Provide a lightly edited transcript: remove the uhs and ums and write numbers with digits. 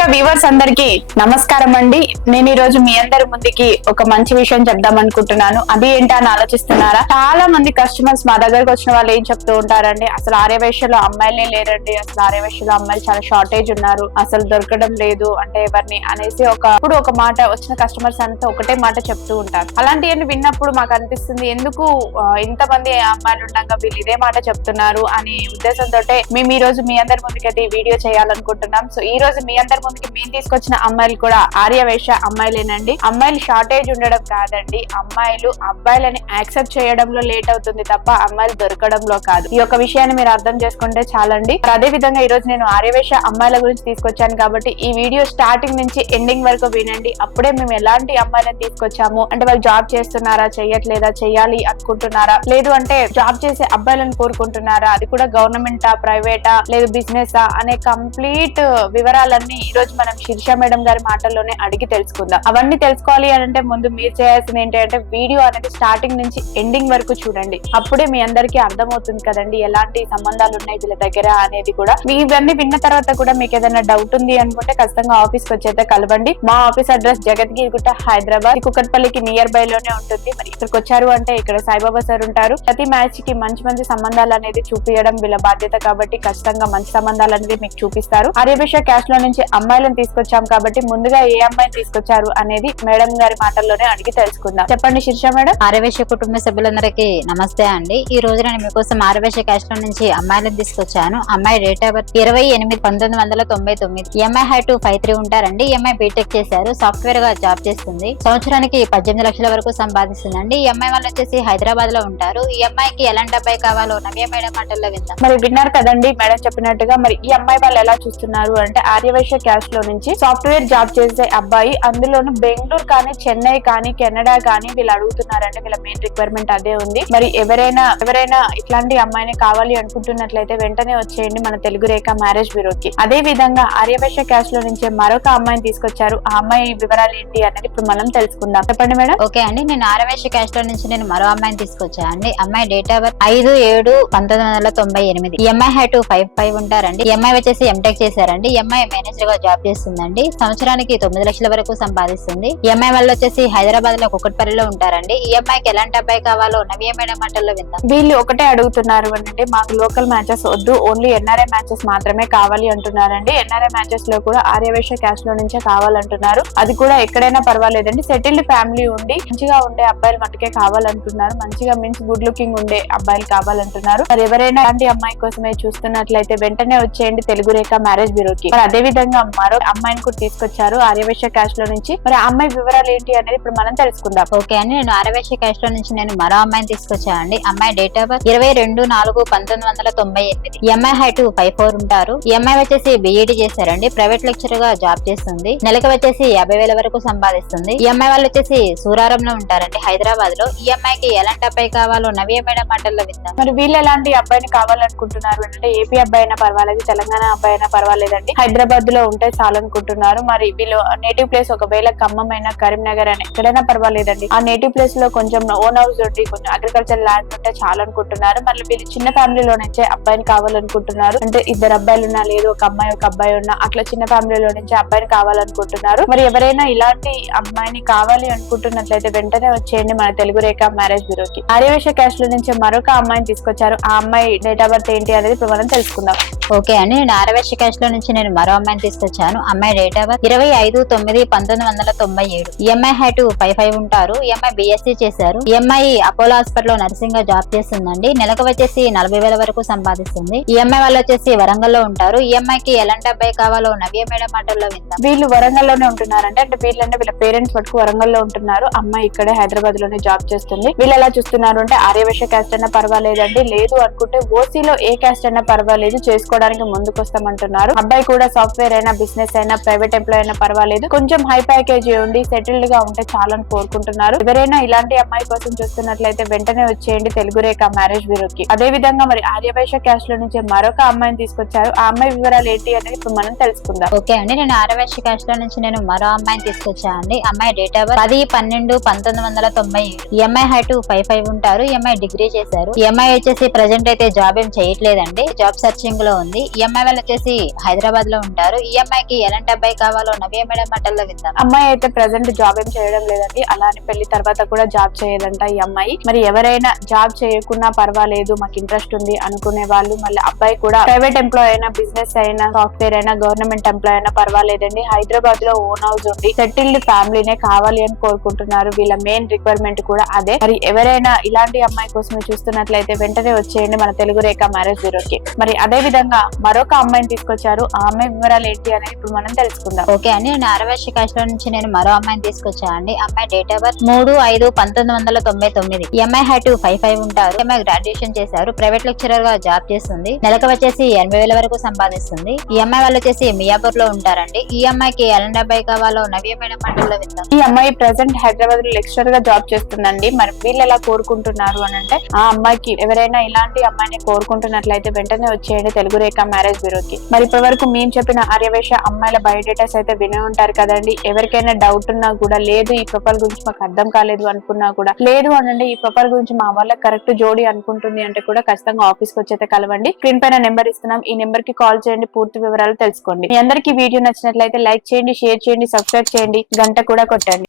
Aryavysya viewers అందరికి నమస్కారం అండి. నేను ఈ రోజు మీ అందరి ముందుకి ఒక మంచి విషయం చెప్దాం అనుకుంటున్నాను. అది ఏంటా అని ఆలోచిస్తున్నారా? చాలా మంది కస్టమర్స్ మా దగ్గరకు వచ్చిన వాళ్ళు ఏం చెప్తూ ఉంటారండి, అసలు ఆర్యవేశలో అమ్మాయిలే లేరండి, అసలు ఆర్యవేశలో అమ్మాయిలు చాలా షార్టేజ్ ఉన్నారు, అసలు దొరకడం లేదు అంటే ఎవరిని అనేసి ఒక మాట వచ్చిన కస్టమర్స్ అంతా ఒకటే మాట చెప్తూ ఉంటారు. అలాంటివన్నీ విన్నప్పుడు మాకు అనిపిస్తుంది, ఎందుకు ఇంతమంది అమ్మాయిలు ఉండగా వీళ్ళు ఇదే మాట చెప్తున్నారు అనే ఉద్దేశంతో మేము ఈ రోజు మీ అందరి ముందుకైతే ఈ వీడియో చేయాలనుకుంటున్నాం. సో ఈ రోజు మీ అందరి ముందుకి మేము తీసుకొచ్చిన అమ్మాయిలు కూడా ఆర్యవేశ అమ్మాయిలేనండి. అమ్మాయిలు షార్టేజ్ ఉండడం కాదండి, అమ్మాయిలు అబ్బాయిలని యాక్సెప్ట్ చేయడంలో లేట్ అవుతుంది తప్ప అమ్మాయిలు దొరకడంలో కాదు. ఈ యొక్క విషయాన్ని మీరు అర్థం చేసుకుంటే చాలండి. అదే విధంగా ఈ రోజు నేను ఆర్యవేశ అమ్మాయిల గురించి తీసుకొచ్చాను కాబట్టి ఈ వీడియో స్టార్టింగ్ నుంచి ఎండింగ్ వరకు వినండి. అప్పుడే మేము ఎలాంటి అమ్మాయిలను తీసుకొచ్చాము అంటే వాళ్ళు జాబ్ చేస్తున్నారా, చెయ్యట్లేదా, చెయ్యాలి అనుకుంటున్నారా, లేదు అంటే జాబ్ చేసే అబ్బాయిలను కోరుకుంటున్నారా, అది కూడా గవర్నమెంటా, ప్రైవేటా, లేదు బిజినెసా అనే కంప్లీట్ వివరాలన్నీ ఈ రోజు మనం శిరీష మేడం గారి మాటల్లోనే అడిగి తెలుసుకుందాం. అవన్నీ తెలుసుకోవాలి అంటే ముందు మీరు చేయాల్సింది ఏంటంటే వీడియో అనేది స్టార్టింగ్ నుంచి ఎండింగ్ వరకు చూడండి. అప్పుడే మీ అందరికీ అర్థమవుతుంది కదండి ఎలాంటి సంబంధాలు ఉన్నాయి వీళ్ళ దగ్గర అనేది కూడా. మీ ఇవన్నీ విన్న తర్వాత కూడా మీకు ఏదైనా డౌట్ ఉంది అనుకుంటే ఖచ్చితంగా ఆఫీస్ కి వచ్చి అయితే కలవండి. మా ఆఫీస్ అడ్రస్ జగద్గిరిగుట్ట, హైదరాబాద్, కుకట్పల్లికి నియర్ బై లోనే ఉంటుంది. మరి ఇక్కడికి వచ్చారు అంటే ఇక్కడ సాయిబాబా సార్ ఉంటారు. ప్రతి మ్యాచ్ కి మంచి మంచి సంబంధాలు అనేది చూపించడం వీళ్ళ బాధ్యత కాబట్టి ఖచ్చితంగా మంచి సంబంధాలు అనేది మీకు చూపిస్తారు. ఆర్యవేశ క్యాస్ట్ లో నుంచి అమ్మాయిలను తీసుకొచ్చాం కాబట్టి ముందుగా ఏ అమ్మాయిని తీసుకొచ్చారు అనేది మేడం గారి మాటల్లోనే అడిగి తెలుసుకుందాం. చెప్పండి శిరీష మేడం. ఆర్యవేశ కుటుంబ సభ్యులందరికీ నమస్తే అండి. ఈ రోజు నేను మీకోసం ఆర్యవేశ క్యాస్ట్ లో నుంచి అమ్మాయిలను తీసుకొచ్చాను. అమ్మాయి date of birth 28/1999. MI height 5'3" ఉంటారండి. ఎంఐ బీటెక్ చేశారు, సాఫ్ట్వేర్ గా జాబ్ చేస్తుంది. సంవత్సరానికి 18 లక్షల వరకు సంపాదిస్తుందండి. ఈ అమ్మాయి వాళ్ళు వచ్చేసి హైదరాబాద్ లో ఉంటారు. ఈ అమ్మాయికి ఎలాంటి అబ్బాయి కావాలో నవ్య మేడం మాటల్లో విందాం. మరి విన్నారు కదండి మేడం చెప్పినట్టుగా. మరి ఈ అమ్మాయి వాళ్ళు ఎలా చూస్తున్నారు అంటే ఆర్యవేశ క్యాస్ట్ లో నుంచి సాఫ్ట్వేర్ జాబ్ చేసే అబ్బాయి, అందులోను బెంగళూరు కానీ, చెన్నై కానీ, కెనడా కానీ వీళ్ళు అడుగుతున్నారంటే వీళ్ళ మెయిన్ రిక్వైర్మెంట్ అదే ఉంది. మరి ఎవరైనా ఇట్లాంటి అమ్మాయిని కావాలి అనుకుంటున్నట్లయితే వెంటనే వచ్చేయండి మన తెలుగు రేఖ మ్యారేజ్ బ్యూరోకి. అదే విధంగా ఆర్యవేశ క్యాస్ట్ లో నుంచి మరొక అమ్మాయిని తీసుకొచ్చారు. ఆ అమ్మాయి వివరాలు ఏంటి అనేది ఇప్పుడు మనం తెలుసుకుందాం. చెప్పండి మేడం. ఓకే అండి, నేను ఆర్యవేశ క్యాస్ట్ లో నుంచి నేను మరో అమ్మాయిని తీసుకొచ్చా అండి. అమ్మాయి డేట్ ఆఫ్ బర్త్ 5/7/1998. ఈ అమ్మాయి హైట్ 5'5" ఉంటారండి. ఈ అమ్మాయి వచ్చేసి ఎంటెక్ చేశారండి. ఈ అమ్మాయి మేనేజర్ గా జాబ్ చేస్తుందండి. సంవత్సరానికి 9 లక్షల వరకు సంపాదిస్తుంది. ఈ అమ్మాయి వాళ్ళు వచ్చేసి హైదరాబాద్ లో కుకట్పల్లిలో ఉంటారండి. ఈ అమ్మాయికి ఎలాంటి అబ్బాయి కావాలో నవ్య మేడం మాటల్లో విందాం. వీళ్ళు ఒకటే అడుగుతున్నారు అంటే మాకు లోకల్ మ్యాచెస్ వద్దు, ఓన్లీ ఎన్ఆర్ఐ మ్యాచెస్ మాత్రమే కావాలి అంటున్నారండి. ఎన్ఆర్ఐ మ్యాచెస్ లో కూడా ఆర్యవేశ క్యాస్ట్ లో నుంచే కావాలంటున్నారు. అది కూడా ఎక్కడైనా పర్వాలేదండి, సెటిల్డ్ ఫ్యామిలీ ఉండి మంచిగా ఉండే అబ్బాయిలు మటుకే కావాలంటున్నారు. మంచిగా మీన్స్ గుడ్ లుకింగ్ ఉండే అబ్బాయిలు కావాలంటున్నారు. మరి ఎవరైనా అలాంటి అమ్మాయి కోసమే చూస్తున్నట్లయితే వెంటనే వచ్చేయండి తెలుగు రేఖ మ్యారేజ్ బ్యూరోకి. మరి అదే విధంగా మరో అమ్మాయిని కూడా తీసుకొచ్చారు ఆర్యవేశ క్యాస్ట్ లో నుంచి. మరి ఆ అమ్మాయి వివరాలు ఏంటి అనేది ఇప్పుడు మనం తెలుసుకుందాం. ఓకే అండి, నేను ఆర్యవేశ క్యాస్ట్ లో నుంచి నేను మరో అమ్మాయిని తీసుకొచ్చా అండి. అమ్మాయి డేట్ ఆఫ్ బర్త్ 22/4/1998. ఈ అమ్మాయి హైట్ 5'4" ఉంటారు. ఈ అమ్మాయి వచ్చేసి బిఈడి చేశారండి. ప్రైవేట్ లెక్చరర్ గా జాబ్ చేస్తుంది. నెలకు వచ్చేసి 50,000 వరకు సంపాదిస్తుంది. ఈ అమ్మాయి వాళ్ళు వచ్చేసి సూరారంలో ఉంటారండి, హైదరాబాద్ లో. ఈ అమ్మాయికి ఎలాంటి అబ్బాయి కావాలో నవ్య మేడం మాటల్లో విందాం. మరి వీళ్ళు ఎలాంటి అబ్బాయిని కావాలనుకుంటున్నారు అంటే ఏపీ అబ్బాయి అయినా పర్వాలేదు, తెలంగాణ అబ్బాయి అయినా పర్వాలేదండి, హైదరాబాద్ లో ఉంటే చాలనుకుంటున్నారు. మరి వీళ్ళు నేటివ్ ప్లేస్ ఒకవేళ ఖమ్మం అయినా, కరీంనగర్ అయినా ఎక్కడైనా పర్వాలేదండి, ఆ నేటివ్ ప్లేస్ లో కొంచెం ఓన్ హౌస్ ఉండి కొంచెం అగ్రికల్చర్ ల్యాండ్ ఉంటే చాలనుకుంటున్నారు. మళ్ళీ వీళ్ళు చిన్న ఫ్యామిలీలో నుంచే అబ్బాయిని కావాలనుకుంటున్నారు. అంటే ఇద్దరు అబ్బాయిలు ఉన్నా, లేదు ఒక అమ్మాయి ఒక అబ్బాయి ఉన్నా, అట్లా చిన్న ఫ్యామిలీలో నుంచి అబ్బాయిని కావాలనుకుంటున్నారు. మరి ఎవరైనా ఇలాంటి అమ్మాయిని కావాలి అనుకుంటున్నట్లయితే వెంటనే వచ్చేయండి మన తెలుగు రేఖ మ్యారేజ్ బ్యూరోకి. ఆర్యవేశ క్యాస్ట్ లో నుంచి మరొక అమ్మాయిని తీసుకొచ్చారు. ఆ అమ్మాయి డేట్ ఆఫ్ బర్త్ ఏంటి అనేది ఇప్పుడు మనం తెలుసుకుందాం. ఓకే అండి, నేను ఆర్యవేశ క్యాస్ట్ లో నుంచి నేను మరో అమ్మాయిని తీసుకొచ్చాను. అమ్మాయి డేట్ ఆఫ్ బర్త్ 25/9/1997. ఈ అమ్మాయి హైట్ 5'5" ఉంటారు. ఈ అమ్మాయి బిఎస్సీ చేశారు. ఈ అమ్మాయి అపోలో హాస్పిటల్ లో నర్సింగ్ గా జాబ్ చేస్తుందండి. నెలకు వచ్చేసి 40,000 వరకు సంపాదిస్తుంది. ఈ అమ్మాయి వాళ్ళు వచ్చేసి వరంగల్ లో ఉంటారు. ఈ అమ్మాయికి ఎలాంటి అబ్బాయి కావాలో నవ్య మేడం మాటల్లో విందాం. వీళ్ళు వరంగల్ లోనే ఉంటున్నారంటే అంటే వీళ్ళంటే వీళ్ళ పేరెంట్స్ మటుకు వరంగల్ లో ఉంటున్నారు. అమ్మాయి ఇక్కడే హైదరాబాద్ లోనే జాబ్ చేస్తుంది. వీళ్ళు ఎలా చూస్తున్నారు అంటే ఆర్యవేశ క్యాస్ట్ అయినా పర్వాలేదండి, లేదు అనుకుంటే ఓసీలో ఏ క్యాస్ట్ అయినా పర్వాలేదు, చేసుకోవడానికి ముందుకొస్తామంటున్నారు. అబ్బాయి కూడా సాఫ్ట్వేర్ అయినా, బిజినెస్ అయినా, ప్రైవేట్ ఎంప్లాయ్ అయినా పర్వాలేదు, కొంచెం హై ప్యాకేజ్ ఉండి సెటిల్డ్ గా ఉంటే చాలని కోరుకుంటున్నారు. ఎవరైనా ఇలాంటి అమ్మాయి కోసం చూస్తున్నట్లయితే వెంటనే వచ్చేయండి తెలుగు రేఖ మ్యారేజ్ బ్యూరోకి. అదే విధంగా మరి ఆర్యవేశ క్యాస్ట్ లో నుంచి మరొక అమ్మాయిని తీసుకొచ్చారు. ఆ అమ్మాయి వివరాలు ఏంటి అనేది ఇప్పుడు మనం తెలుసుకుందాం. ఓకే అండి, నేను ఆర్యవేశ క్యాస్ట్ లో నుంచి నేను మరో అమ్మాయిని తీసుకొచ్చా అండి. అమ్మాయి డేట్ ఆఫ్ బర్త్ 10/12/1997. ఈ అమ్మాయి హైట్ 5'5" ఉంటారు. ఈ అమ్మాయి డిగ్రీ చేశారు. ఈ అమ్మాయి వచ్చేసి ప్రెసెంట్ అయితే జాబ్ ఏం చేయట్లేదండి, జాబ్ సర్చింగ్ లో ఉంది. ఉంది. ఈ అమ్మాయి వాళ్ళు వచ్చేసి హైదరాబాద్ లో ఉంటారు. ఈ అమ్మాయికి ఎలాంటి అబ్బాయి కావాలో నవ్య మేడం మాటల్లో విందాం. అమ్మాయి అయితే ప్రెసెంట్ జాబ్ ఏం చేయడం లేదండి. అలానే పెళ్లి తర్వాత కూడా జాబ్ చేయదంట ఈ అమ్మాయి. మరి ఎవరైనా జాబ్ చేయకున్నా పర్వాలేదు, మాకు ఇంట్రెస్ట్ ఉంది అనుకునే వాళ్ళు, మళ్ళీ అబ్బాయి కూడా ప్రైవేట్ ఎంప్లాయ్ అయినా, బిజినెస్ అయినా, సాఫ్ట్వేర్ అయినా, గవర్నమెంట్ ఎంప్లాయ్ అయినా పర్వాలేదండి. హైదరాబాద్ లో ఓన్ హౌస్ ఉండి సెటిల్డ్ ఫ్యామిలీనే కావాలి అని కోరుకుంటున్నారు. వీళ్ళ మెయిన్ రిక్వైర్మెంట్ కూడా అదే. మరి ఎవరైనా ఇలాంటి అమ్మాయి కోసమే చూస్తున్నట్లయితే వెంటనే వచ్చేయండి మన తెలుగు రేఖ మ్యారేజ్ బ్యూరోకి. మరి అదే విధంగా మరొక అమ్మాయిని తీసుకొచ్చారు. ఆ అమ్మాయి వివరాలు ఏంటి అనేది ఇప్పుడు మనం తెలుసుకుందాం. ఓకే అండి, నేను ఆరవేశ కాస్ట్ లో నుంచి నేను మరో అమ్మాయిని తీసుకొచ్చా అండి. అమ్మాయి డేట్ ఆఫ్ బర్త్ 3/5/1999. ఈ అమ్మాయి హైట్ 5'5" ఉంటారు. ఈ అమ్మాయి గ్రాడ్యుయేషన్ చేశారు. ప్రైవేట్ లెక్చరర్ గా జాబ్ చేస్తుంది. నెలకు వచ్చేసి 80,000 వరకు సంపాదిస్తుంది. ఈ అమ్మాయి వాళ్ళు వచ్చేసి మియాపూర్ లో ఉంటారండి. ఈ అమ్మాయికి ఎలాంటి అబ్బాయి కావాలో నవ్య మేడం మాటల్లో విందాం. ఈ అమ్మాయి ప్రెసెంట్ హైదరాబాద్ లో లెక్చరర్ గా జాబ్ చేస్తుందండి. మరి వీళ్ళు ఎలా కోరుకుంటున్నారు అని అంటే, ఆ అమ్మాయికి ఎవరైనా ఇలాంటి అమ్మాయిని కోరుకుంటున్నట్లయితే వెంటనే వచ్చేయండి తెలుగు రేఖ మ్యారేజ్ బ్యూరోకి. మరి ఇప్పటి వరకు మేము చెప్పిన ఆర్యవేశ అమ్మాయిల బయోడేటాస్ అయితే వినే ఉంటారు కదండి. ఎవరికైనా డౌట్ ఉన్నా కూడా, లేదు ఈ ప్రొఫైల్ గురించి మాకు అర్థం కాలేదు అనుకున్నా కూడా, లేదు అనండి ఈ ప్రొఫైల్ గురించి మా వల్ల కరెక్ట్ జోడీ అనుకుంటుంది అంటే కూడా ఖచ్చితంగా ఆఫీస్ కి వచ్చైతే కలవండి. స్క్రీన్ పైన నెంబర్ ఇస్తున్నాం. ఈ నెంబర్ కి కాల్ చేయండి, పూర్తి వివరాలు తెలుసుకోండి. మీ అందరికీ వీడియో నచ్చినట్లయితే లైక్ చేయండి, షేర్ చేయండి, సబ్స్క్రైబ్ చేయండి, గంట కూడా కొట్టండి.